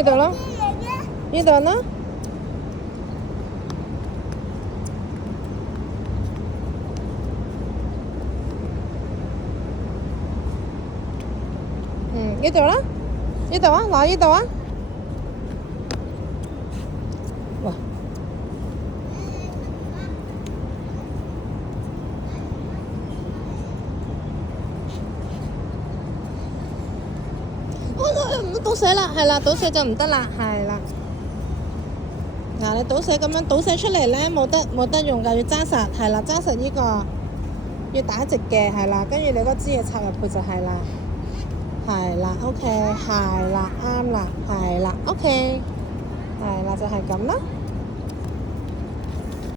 呢度咯，呢度啦。呢度啦，呢度啊，攞呢度啊。哇！唔倒瀉啦，係啦，倒瀉就唔得啦，係啦。嗱，你倒瀉咁樣倒瀉出嚟咧，冇得用㗎，要揸實，係啦，揸實呢個，要打直嘅，係啦，跟住你嗰支嘢插入去就係啦，係啦 ，OK，係啦，啱啦，係啦 ，OK，係啦，就係咁啦。